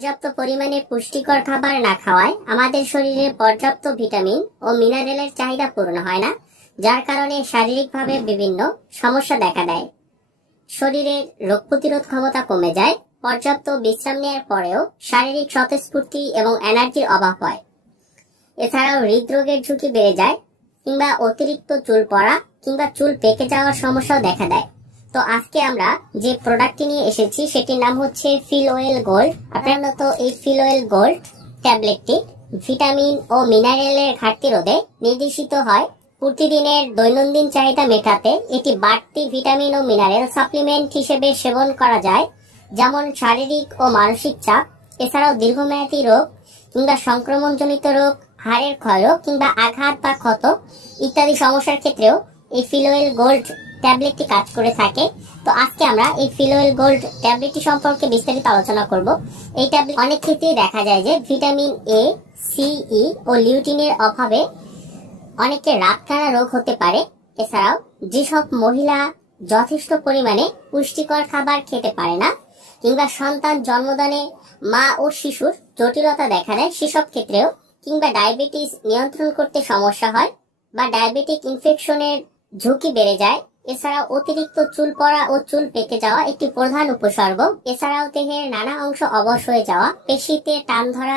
পর্যাপ্ত পরিমাণে পুষ্টিকর খাবার না খাওয়ায় আমাদের শরীরে পর্যাপ্ত ভিটামিন ও মিনারেলের চাহিদা পূরণ হয় না, যার কারণে শারীরিকভাবে বিভিন্ন সমস্যা দেখা দেয়। শরীরের রোগ প্রতিরোধ ক্ষমতা কমে যায়। পর্যাপ্ত বিশ্রাম নেওয়ার পরেও শারীরিক স্বতঃস্ফূর্তি এবং এনার্জির অভাব হয়। এছাড়াও হৃদরোগের ঝুঁকি বেড়ে যায়, কিংবা অতিরিক্ত চুল পড়া কিংবা চুল পেকে যাওয়ার সমস্যাও দেখা দেয়। তো আজকে আমরা যে প্রোডাক্টটি নিয়ে এসেছি সেটির নাম হচ্ছে ফিল অয়েল গোল্ড। আপনারা তো এই ফিল অয়েল গোল্ড ট্যাবলেটটি ভিটামিন ও মিনারেলের ঘাটতি রোধে নির্দেশিত হয়। প্রতিদিনের দৈনন্দিন চাহিদা মেটাতে এটি বাড়তি ভিটামিন ও মিনারেল সাপ্লিমেন্ট হিসেবে সেবন করা যায়, যেমন শারীরিক ও মানসিক চাপ, এছাড়াও দীর্ঘমেয়াদী রোগ কিংবা সংক্রমণজনিত রোগ, হাড়ের ক্ষয়রোগ কিংবা আঘাত বা ক্ষত ইত্যাদি সমস্যার ক্ষেত্রেও এই ফিল অয়েল গোল্ড ট্যাবলেটটি কাজ করে থাকে। তো আজকে আমরা এই ফিল অয়েল গোল্ড ট্যাবলেটটি সম্পর্কে বিস্তারিত আলোচনা করব। এই ট্যাবলেট অনেক ক্ষেত্রেই দেখা যায় যে ভিটামিন এ, সি, ই ও লিউটিনের অভাবে অনেকের রাতকানা রোগ হতে পারে। এছাড়াও যেসব মহিলা যথেষ্ট পরিমাণে পুষ্টিকর খাবার খেতে পারে না কিংবা সন্তান জন্মদানে মা ও শিশুর জটিলতা দেখা দেয়, সেসব ক্ষেত্রেও, কিংবা ডায়াবেটিস নিয়ন্ত্রণ করতে সমস্যা হয় বা ডায়াবেটিক ইনফেকশনের ঝুঁকি বেড়ে যায়। এছাড়াও অতিরিক্ত চুল পড়া ও চুল পেকে যাওয়া একটি প্রধান উপসর্গ। এছাড়াও দেহের নানা অংশ অবশ হয়ে যাওয়া, পেশিতে টান ধরা